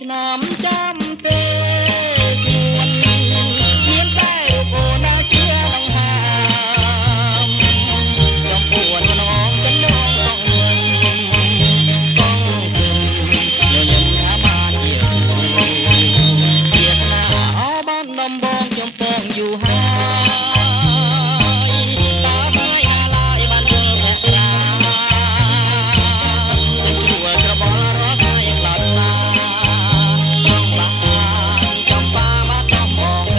ឆ្នាំចាំទេខ្លួនមានតែរូបអូនណាជាដង្ហើមចំពោះម្ដងចំដងកងកងនៅនឹងអាបានជាជាស្នាអបានដំបងចំពងយូរហើយតើបាយណាឡើយបានយល់អ្នកប្រាជួច្របល់រស់ហើយខ្លោចស្នាចំបាបាត់ដំបង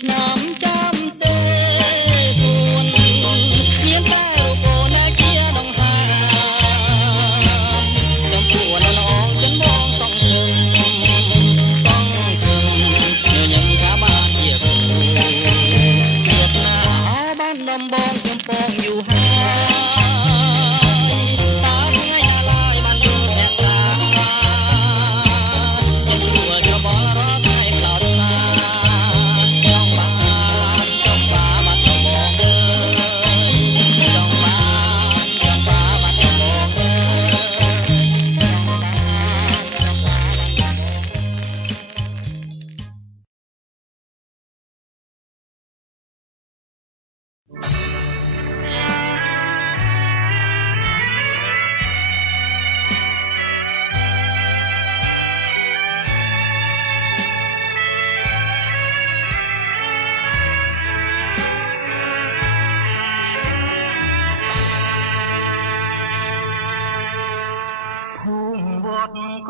ឆ្នាំចាំទេខ្លួនមានតែរូបអូនណាជាដង្ហើមចំពោះនៅល្អចិនបងសង្ឃឹមញញឹមថាបានជាគូគិតណាបានដំបងចំពងយូរហើយតើថ្ងៃណាឡើយបានយល់អ្នកតាចំជួច្របល់រស់ហើយខ្លោចស្នា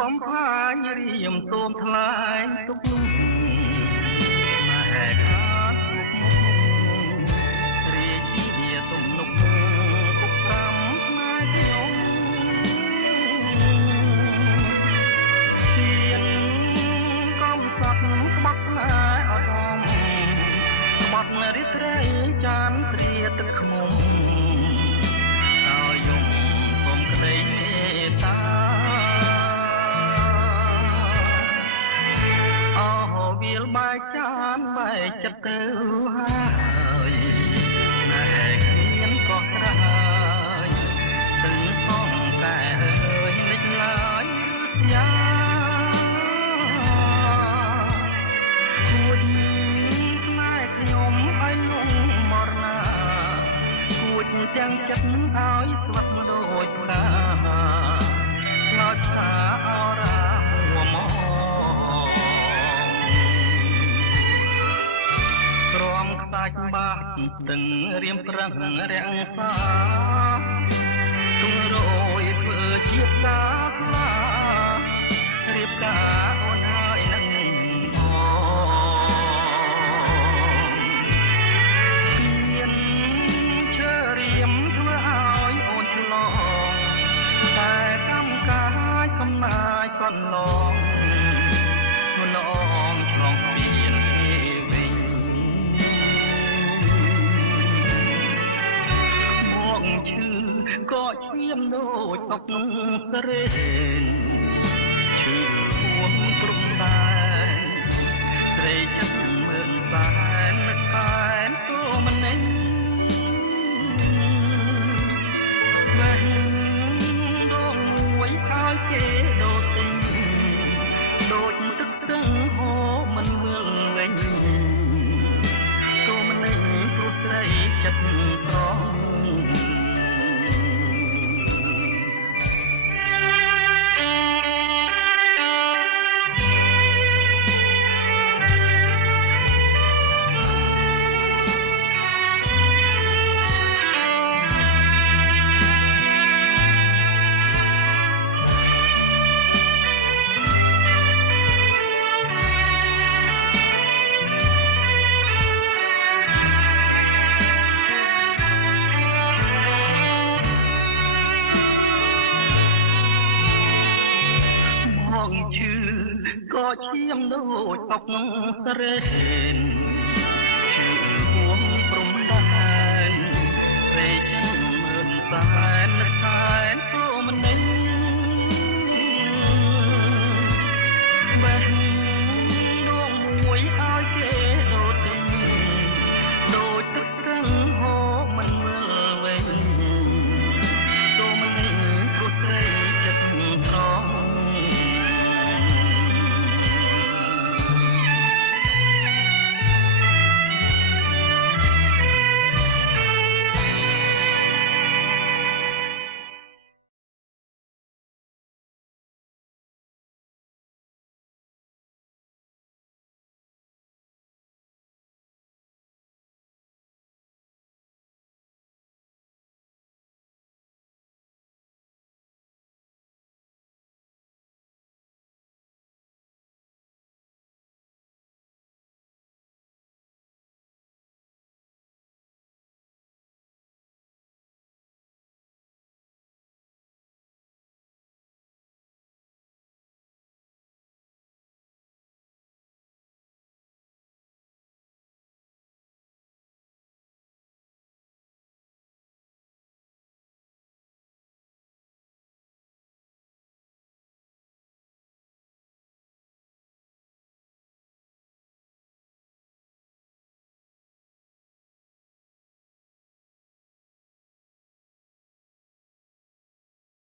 កំផាញរៀមសូមថ្លែងទុកនោះមហេខាពុកមុខរាជាទំនុកពុកប្រាំផ្នែកខ្ញុំសៀនកំសត់ក្បត់ផ្នែកអត់អំក្បត់រិទ្ធត្រីចានព្រាទឹកខ្មុំឲ្យយំគុំក្តីមេត្តាវាលបែកចានបែកចិត្តទៅហើយណែគ្មានក៏ក្រហើយទឹកផងតែអើយលេចឡើយយ៉ាគួចផ្នែកខ្ញុំឲ្យលងមរណាគួចទាំងចិត្តឲ្យស្វាត់ដូចផ្កាខ្លោចសាអរ៉ាមួមកខ្សាច់បាត់ទាំងរៀមប្រឹងរាំងសាទុំរយធ្វើជាតាខ្លារៀបការអូនហើយនឹងមានឈើរៀមធ្វើឲ្យអូនឆ្លងតែកម្មកាយកំណាយកន្លងលងឆ្លងពីនក៏ឈាមដូចអុកស្រេនឈឺពួនគ្រប់តែត្រេកចិត្តមើលតែនឹកតែក៏មិនណេញណាស់ដងមួយឲ្យគេដូរទិញដូចទឹកទឹកហូរមិនមើលវិញក៏មិនណេញព្រោះស្រីចិត្តប្រង ឈាមដូចអុកស្រេន